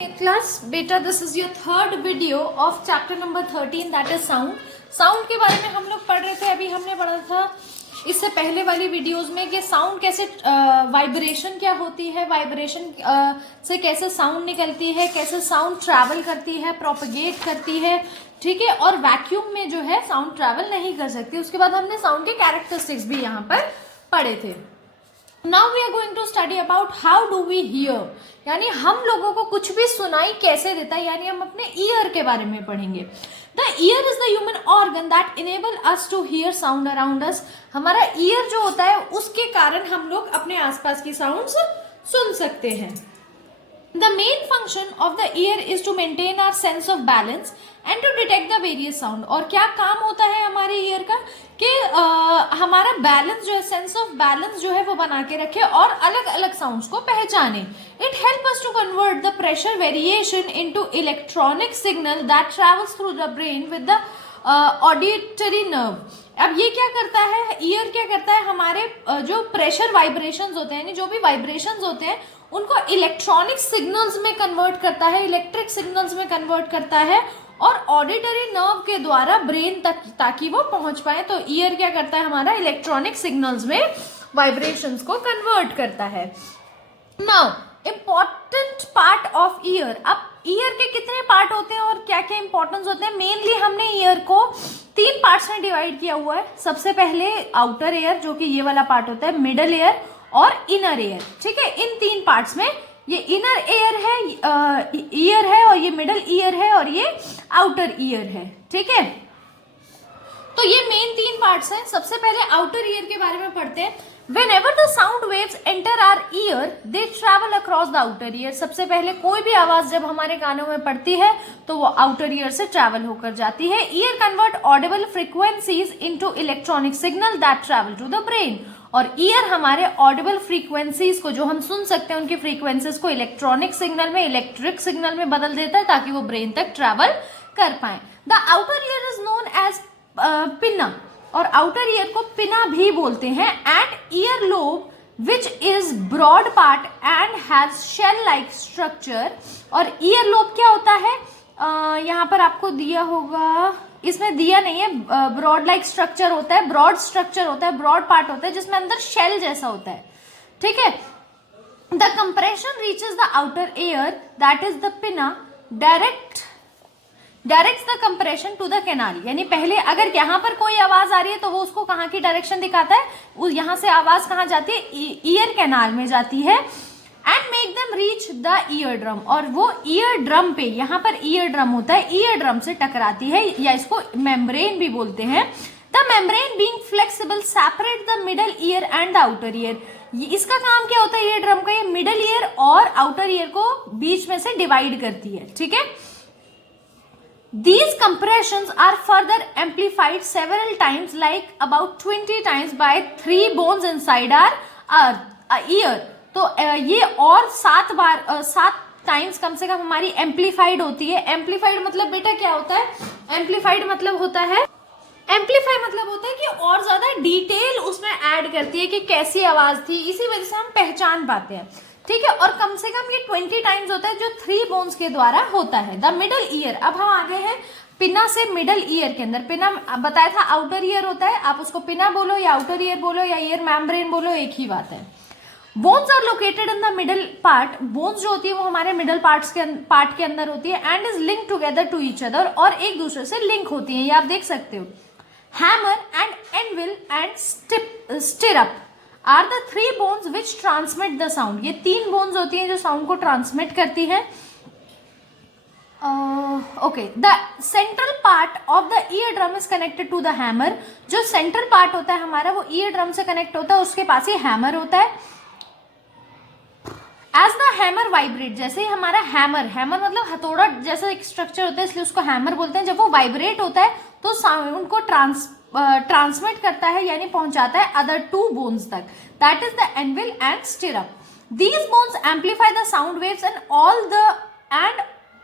Class beta, this is your third video of chapter number 13, that is sound. Sound के बारे में हम लोग पढ़ रहे थे. अभी हमने पढ़ा था इससे पहले वाली वीडियोस में कि साउंड कैसे वाइब्रेशन क्या होती है, वाइब्रेशन से कैसे साउंड निकलती है, कैसे साउंड ट्रैवल करती है, प्रोपगेट करती है, ठीक है. और वैक्यूम में जो है साउंड ट्रैवल नहीं कर सकती. उसके बाद हमने साउंड के कैरेक्टरिस्टिक्स भी यहाँ पर पढ़े थे. Now we are going to study about how do we hear, यानी हम लोगों को कुछ भी सुनाई कैसे देता है, यानी हम अपने ईयर के बारे में पढ़ेंगे. The ear is the human organ that enable us to hear sound around us. हमारा ईयर जो होता है उसके कारण हम लोग अपने आसपास की साउंड्स सुन सकते हैं. The main function of the ear is to maintain our sense of balance and to detect the various sound. और क्या काम होता है हमारे ईयर का कि हमारा बैलेंस जो है, सेंस ऑफ बैलेंस जो है वो बना के रखे और अलग अलग साउंड्स को पहचाने. It help us to convert the pressure variation into electronic signal that travels through the brain with the auditory nerve. अब ये क्या करता है, ईयर क्या करता है, हमारे जो प्रेशर वाइब्रेशंस होते हैं, यानी जो भी वाइब्रेशंस होते हैं उनको इलेक्ट्रॉनिक सिग्नल्स में कन्वर्ट करता है, इलेक्ट्रिक सिग्नल्स में कन्वर्ट करता है और ऑडिटरी नर्व के द्वारा ब्रेन तक ताकि वो पहुंच पाए. तो ईयर क्या करता है, हमारा इलेक्ट्रॉनिक सिग्नल्स में वाइब्रेशंस को कन्वर्ट करता है. Now important part of year. अब ईयर के कितने पार्ट होते हैं और क्या क्या इंपॉर्टेंस होते हैं. मेनली हमने ईयर को 3 पार्ट्स में डिवाइड किया हुआ है. सबसे पहले आउटर ईयर जो कि ये वाला पार्ट होता है, मिडल ईयर और इनर ईयर, ठीक है. इन 3 पार्ट्स में ये इनर ईयर है और ये मिडल ईयर है और ये आउटर ईयर है, ठीक है. तो ये मेन 3 पार्ट्स हैं. सबसे पहले आउटर ईयर के बारे में पढ़ते हैं. Whenever the sound waves enter our ear, they travel across the outer ear. सबसे पहले कोई भी आवाज जब हमारे कानों में पड़ती है तो वो आउटर ईयर से ट्रैवल होकर जाती है. Ear convert audible frequencies into electronic signal that travel to the brain. और ईयर हमारे ऑडिबल फ्रीक्वेंसीज को, जो हम सुन सकते हैं उनकी फ्रीक्वेंसीज को इलेक्ट्रॉनिक सिग्नल में, इलेक्ट्रिक सिग्नल में बदल देता है ताकि वो ब्रेन तक ट्रैवल कर पाए. The outer ear is known as pinna, और आउटर ईयर को पिना भी बोलते हैं. And ear lobe which is broad part and has shell like structure. और ईयर लोब क्या होता है, यहाँ पर आपको दिया होगा, इसमें दिया नहीं है. ब्रॉड लाइक स्ट्रक्चर होता है, ब्रॉड स्ट्रक्चर होता है, ब्रॉड पार्ट होता है जिसमें अंदर शेल जैसा होता है, ठीक है. The compression reaches the outer ear that is the pinna directs the compression to the canal. यानी पहले अगर यहाँ पर कोई आवाज आ रही है तो वो उसको कहाँ की डायरेक्शन दिखाता है, यहाँ से आवाज कहाँ जाती है, ईयर कैनाल में जाती है. And make them reach the ear drum, और वो ईयर ड्रम पे, यहाँ पर ईयर ड्रम होता है, ईयर ड्रम से टकराती है, या इसको मेम्ब्रेन भी बोलते हैं. The membrane being flexible separate the middle ear and the outer year. इसका काम क्या होता है ईयर ड्रम का, ये मिडल ईयर और आउटर ईयर को बीच में से डिवाइड करती है, ठीक है. These compressions are further amplified several times, like about 20 times by 3 bones inside our ear. तो ये और 7 टाइम्स कम से कम हमारी एम्पलीफाइड होती है. एम्पलीफाइड मतलब बेटा क्या होता है, एम्पलीफाइड मतलब होता है, एम्पलीफाई मतलब होता है कि और ज्यादा डिटेल उसमें ऐड करती है कि कैसी आवाज थी, इसी वजह से हम पहचान पाते हैं, ठीक है. और कम से कम ये 20 टाइम्स होता है जो 3 बोन्स के द्वारा होता है. The middle ear. अब हम आ गए हैं पिना से मिडल ईयर के अंदर. पिना बताया था आउटर ईयर होता है, आप उसको पिना बोलो या आउटर ईयर बोलो या ईयर मेम्ब्रेन बोलो, एक ही बात है. Bones are located in the middle part. Bones जो होती है वो हमारे मिडल पार्ट के अंदर होती है. And is link together to each other, और एक दूसरे से लिंक होती है, ये आप देख सकते हो. Hammer and anvil and stirrup are the 3 bones which transmit the sound. ये 3 बोन्स होती हैं जो साउंड को ट्रांसमिट करती हैं. Okay. The central part of the ear drum is connected to the hammer. जो सेंट्रल पार्ट होता है हमारा वो ईयर ड्रम से कनेक्ट होता है, उसके पास ही हैमर होता है. एज द हैमर वाइब्रेट, जैसे ही हमारा हैमर मतलब हथौड़ा जैसा एक स्ट्रक्चर होता है, इसलिए उसको हैमर बोलते हैं. जब वो वाइब्रेट होता है तो साउंड को ट्रांसमिट करता है, यानी पहुंचाता है अदर 2 बोन्स तक, that is the anvil and stirrup. These bones amplify the sound waves and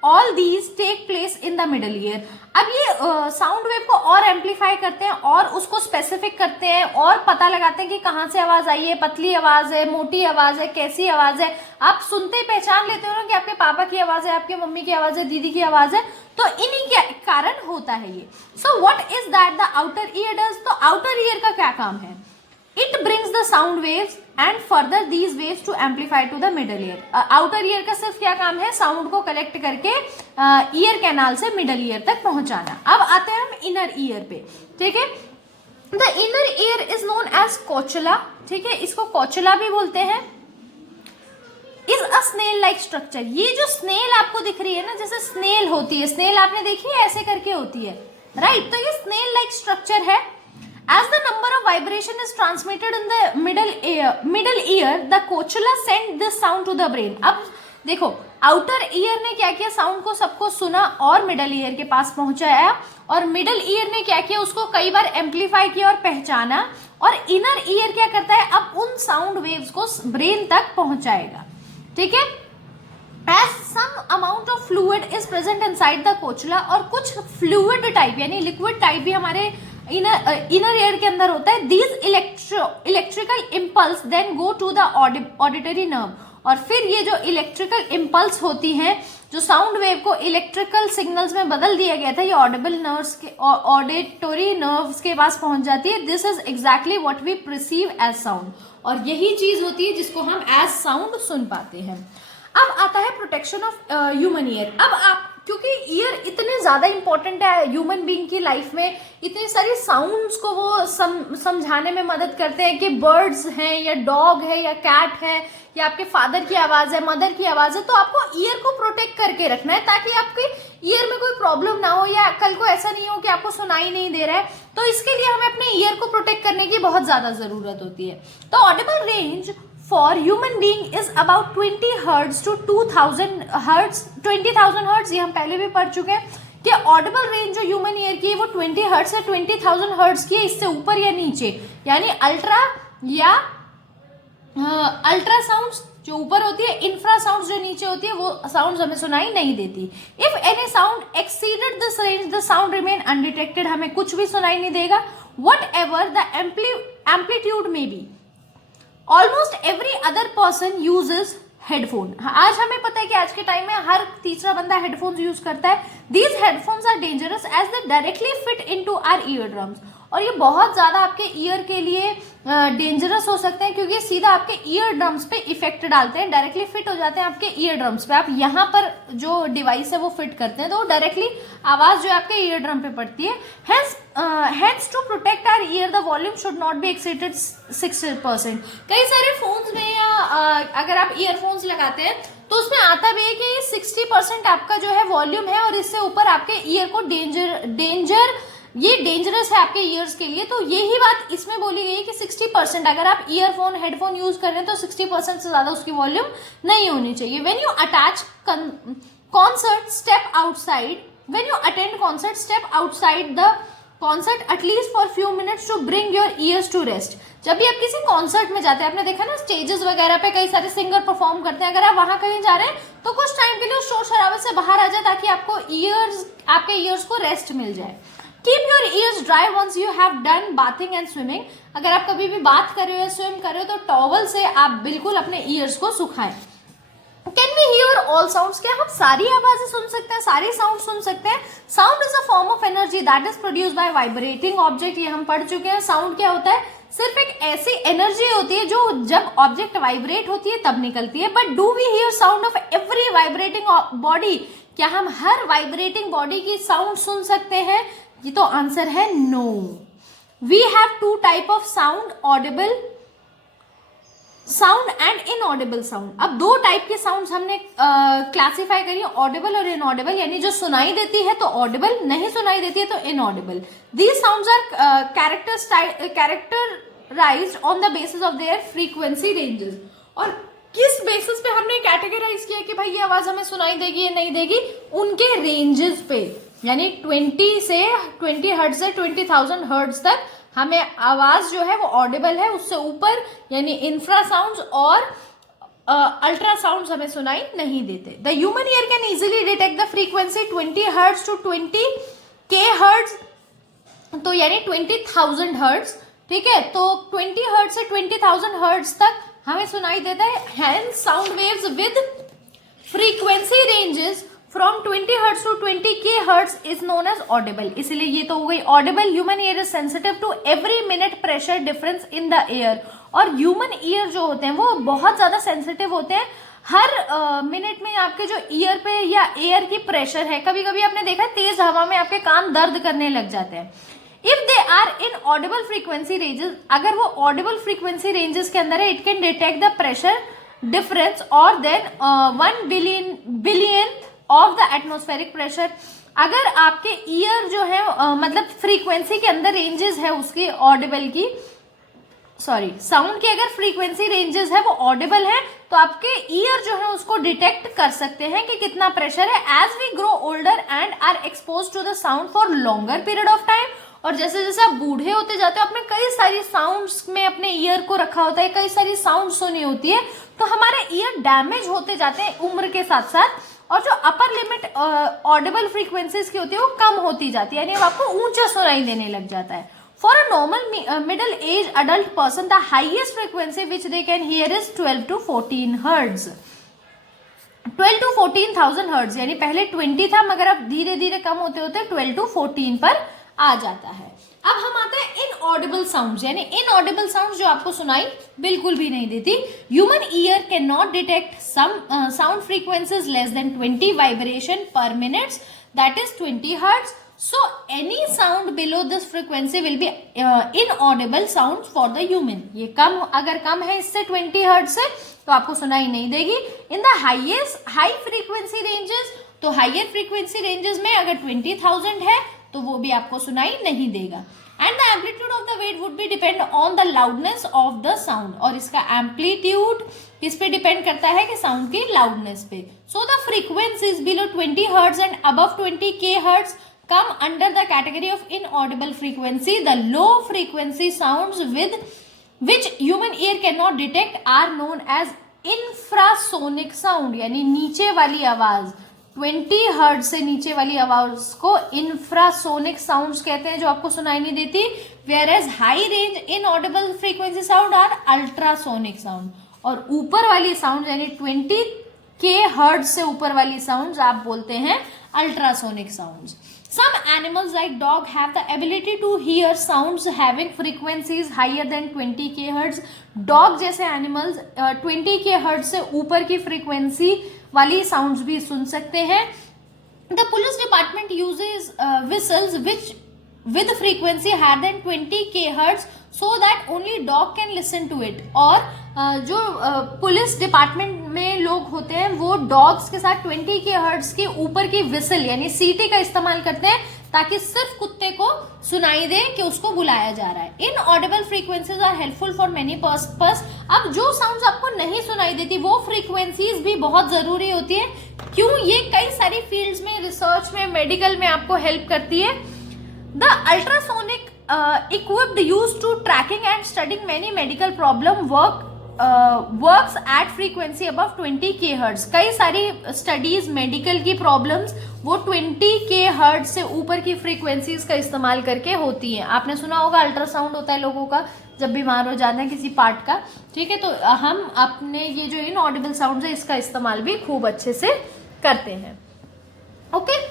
all these take place in the middle ear. अब ये साउंड वेव को और एम्पलीफाई करते हैं और उसको स्पेसिफिक करते हैं और पता लगाते हैं कि कहाँ से आवाज आई है, पतली आवाज है, मोटी आवाज है, कैसी आवाज है. आप सुनते ही पहचान लेते हो ना कि आपके पापा की आवाज है, आपके मम्मी की आवाज है, दीदी की आवाज है. तो इन्हीं के कारण होता है ये. So what is that the outer year does? तो आउटर ईयर का क्या काम है? It brings the sound waves and further these waves to amplify to the middle ear. Outer ear का सिर्फ क्या काम है? साउंड को कलेक्ट करके ईयर कैनाल से मिडल ईयर तक पहुंचाना. अब आते हैं हम इनर ईयर पे. ठीक है, the inner ear is known as cochlea. ठीक है, इसको कोचुला भी बोलते हैं. Is a snail like structure. ये जो स्नेल आपको दिख रही है ना, जैसे स्नेल होती है, स्नेल आपने देखी है ऐसे करके होती है, राइट? तो ये स्नेल लाइक स्ट्रक्चर है. As the number of vibration is transmitted in the middle ear, the cochlear send this sound to the brain. अब देखो, आउटर ईयर ने क्या किया? साउंड को सबको सुना और मिडल ईयर के पास पहुंचाया, और मिडल ईयर ने क्या किया? उसको कई बार एम्पलीफाई किया और पहचाना, और इनर ईयर क्या करता है? अब उन साउंड वेव्स को ब्रेन तक पहुंचाएगा. ठीक है, As some amount of fluid is present inside the cochlear, और कुछ फ्लूइड टाइप यानी लिक्विड टाइप भी हमारे इनर ईयर के अंदर होता है. These electrical impulse then go to the auditory nerve, और फिर ये जो इलेक्ट्रिकल इम्पल्स होती हैं, जो साउंड वेव को इलेक्ट्रिकल सिग्नल्स में बदल दिया गया था, ये ऑडिटरी नर्व्स के पास पहुंच जाती है. This is exactly what we perceive as sound, और यही चीज होती है जिसको हम एज साउंड सुन पाते हैं. अब आता है प्रोटेक्शन ऑफ ह्यूमन ईयर. अब आप, क्योंकि ईयर इतने ज्यादा इंपॉर्टेंट है ह्यूमन बीइंग की लाइफ में, इतनी सारी साउंड्स को वो समझाने में मदद करते हैं कि बर्ड्स हैं या डॉग है या कैट है या आपके फादर की आवाज है, मदर की आवाज है, तो आपको ईयर को प्रोटेक्ट करके रखना है ताकि आपके ईयर में कोई प्रॉब्लम ना हो, या कल को ऐसा नहीं हो कि आपको सुनाई नहीं दे रहा है. तो इसके लिए हमें अपने ईयर को प्रोटेक्ट करने की बहुत ज्यादा जरूरत होती है. तो Audible range for human being is about 20 hertz to 2000 hertz. 20,000 hertz ये हम पहले भी पढ़ चुके हैं कि ऑडिबल रेंज जो ह्यूमन ईयर की है वो 20 हर्ट्ज से 20,000 हर्ट्ज की है. इससे ऊपर या नीचे, यानी अल्ट्रा या अल्ट्रा साउंड्स जो ऊपर होती है, इंफ्रा साउंड्स जो नीचे होती है, वो साउंड्स हमें सुनाई नहीं देती. If any sound exceeded this range the sound remain undetected. हमें कुछ भी सुनाई नहीं देगा. Whatever the amplitude may be. Almost every other person uses headphone. आज हमें पता है कि आज के टाइम में हर तीसरा बंदा हेडफोन्स यूज करता है. These headphones are dangerous as they directly fit into our ear drums. और ये बहुत ज्यादा आपके ईयर के लिए डेंजरस हो सकते हैं, क्योंकि सीधा आपके ईयर ड्रम्स पे इफेक्ट डालते हैं, डायरेक्टली फिट हो जाते हैं आपके ईयर ड्रम्स पे. आप यहाँ पर जो डिवाइस है वो फिट करते हैं तो वो डायरेक्टली आवाज जो आपके ईयर ड्रम पे पड़ती है. Hence to protect our ear the volume should not be exceeded 60%. कई सारे फोन्स में या अगर आप ईयरफोन्स लगाते हैं तो उसमें आता भी है कि 60% आपका जो है वॉल्यूम है, और इससे ऊपर आपके ईयर को ये डेंजरस है आपके ईयर्स के लिए. तो यही बात इसमें बोली गई है कि 60%, अगर आप ईयरफोन हेडफोन यूज कर रहे हैं तो 60% से ज्यादा उसकी वॉल्यूम नहीं होनी चाहिए. When you attach concert step outside, when you attend concert step outside the concert at least for few minutes to bring your ears to rest. जब भी आप किसी कॉन्सर्ट में जाते हैं, आपने देखा ना स्टेजेस वगैरह पे कई सारे सिंगर परफॉर्म करते हैं, अगर आप वहां कहीं जा रहे हैं तो कुछ टाइम के लिए शोर शराबे से बाहर आ जाए ताकि आपके ईयर्स को रेस्ट मिल जाए. Keep your ears dry once you have done bathing and swimming. अगर आप कभी भी बात कर रहे हो या स्विम कर रहे हो तो टॉवल से आप बिल्कुल अपने ईयर्स को सुखाएं. Can we hear all sounds? क्या हम सारी आवाजें सुन सकते हैं, सारी साउंड सुन सकते हैं? Sound is a form of energy that is produce by vibrating object. ये हम पढ़ चुके हैं. साउंड क्या होता है? सिर्फ एक ऐसी एनर्जी होती है जो जब ऑब्जेक्ट वाइब्रेट होती है तब निकलती है. But do we hear sound of every vibrating body? क्या हम हर वाइब्रेटिंग बॉडी की साउंड सुन सकते हैं? ये तो आंसर है no. We have two type of sound, audible sound and inaudible sound. अब दो टाइप के साउंड्स हमने क्लासिफाई करी, ऑडिबल और इनऑडिबल. यानी जो सुनाई देती है तो ऑडिबल, नहीं सुनाई देती है तो inaudible. These sounds are characterized on the basis of their frequency ranges. और किस बेसिस पे हमने कैटेगराइज किया कि भाई ये आवाज हमें सुनाई देगी या नहीं देगी? उनके रेंजेस पे, यानी 20 हर्ट्ज से 20,000 हर्ट्ज तक हमें आवाज जो है वो ऑडिबल है. उससे ऊपर यानी इंफ्रा साउंड्स और अल्ट्रासाउंड हमें सुनाई नहीं देते। The human ear can easily detect the frequency 20 hertz to 20 k hertz, तो यानी 20,000 हर्ट्ज, ठीक है। तो 20 हर्ट्ज से 20,000 हर्ट्ज तक हमें सुनाई देता है। Hence sound waves with frequency ranges from 20 hertz to 20 k hertz is known as audible. इसलिए ये तो हो गई audible. Human ear is sensitive to every minute pressure difference in the air. और ह्यूमन ईयर जो होते हैं वो बहुत ज्यादा सेंसिटिव होते हैं। हर मिनट में आपके जो ईयर पे या एयर की प्रेशर है, कभी कभी आपने देखा तेज हवा में आपके कान दर्द करने लग जाते हैं। If they are in audible frequency ranges, अगर वो ऑडिबल फ्रीक्वेंसी रेंजेस के अंदर है, it can detect the pressure difference और then 1 billion of the atmospheric pressure. अगर आपके ईयर जो है मतलब फ्रीक्वेंसी के अंदर रेंजेस है उसकी ऑडिबल की, सॉरी साउंड की अगर फ्रीक्वेंसी रेंजेस है वो ऑडिबल है, तो आपके ईयर जो है उसको डिटेक्ट कर सकते हैं कि कितना प्रेशर है। As we grow older and are expose to the sound for longer period of time, और जैसे जैसे आप बूढ़े होते जाते हो, आपने कई सारी साउंड्स में अपने ईयर को रखा होता है, कई सारी साउंड सुनी होती है, तो हमारे ईयर डैमेज होते जाते हैं उम्र के साथ साथ, और जो अपर लिमिट ऑडिबल फ्रीक्वेंसीज की होती है वो कम होती जाती है, यानी आपको ऊंचा सुनाई देने लग जाता है। For a normal middle age adult person, the highest frequency which they can hear is 12 to 14 hertz. 12 to 14,000 hertz, यानी पहले 20 था मगर अब धीरे धीरे कम होते होते 12 to 14 पर आ जाता है। अब हम आते हैं इनऑडिबल साउंड्स, यानी इनऑडिबल साउंड्स जो आपको सुनाई बिल्कुल भी नहीं देती। Human ear can not detect some sound frequencies less than 20 vibration per minute, that is 20 hertz. So any sound below this frequency will be inaudible sounds for the human. ये कम, अगर कम है इससे 20 हर्ट्ज से तो आपको सुनाई नहीं देगी। In the highest high frequency ranges, तो हाइयर फ्रीक्वेंसी रेंजेस में अगर 20,000 है तो वो भी आपको सुनाई नहीं देगा। And the amplitude of the wave would be depend on the loudness of the sound, और इसका एम्पलीट्यूड किस पे डिपेंड करता है कि साउंड की लाउडनेस पे। So the frequencies below 20 hertz and above 20 kHz come under the category of inaudible frequency. The low frequency sounds with which human ear cannot detect are known as infrasonic sound, यानी नीचे वाली आवाज, 20 hertz से नीचे वाली आवाज को infrasonic sounds कहते हैं, जो आपको सुनाई नहीं देती। whereas high range inaudible frequency sound are ultrasonic sound, और ऊपर वाली साउंड यानी 20 के हर्ट्ज से ऊपर वाली साउंड्स आप बोलते हैं ultrasonic sounds. Some animals like dog have the ability to hear sounds having frequencies higher than 20 kHz. Dog जैसे animals 20 kHz से ऊपर की frequency वाली sounds भी सुन सकते हैं। The police department uses whistles which with frequency higher than 20 kHz so that only dog can listen to it. और जो पुलिस डिपार्टमेंट में लोग होते हैं वो डॉग्स के साथ 20 के हर्ट्ज के ऊपर की विसल यानी सीटी का इस्तेमाल करते हैं ताकि सिर्फ कुत्ते को सुनाई दे कि उसको बुलाया जा रहा है। Inaudible frequencies are helpful for many purpose. अब जो साउंड्स आपको नहीं सुनाई देती वो फ्रीक्वेंसीज भी बहुत जरूरी होती है। क्यों? ये कई सारी फील्ड्स में, रिसर्च में, मेडिकल में आपको हेल्प करती है। The ultrasonic equipped used to tracking and studying many medical problem works at frequency above 20 kHz. कई सारी स्टडीज मेडिकल की प्रॉब्लम्स वो 20 kHz से ऊपर की फ्रीक्वेंसीज का इस्तेमाल करके होती हैं। आपने सुना होगा अल्ट्रासाउंड होता है लोगों का जब बीमार हो जाते हैं किसी पार्ट का, ठीक है, तो हम अपने ये जो इनऑडिबल साउंड है इसका इस्तेमाल भी खूब अच्छे से करते हैं। ओके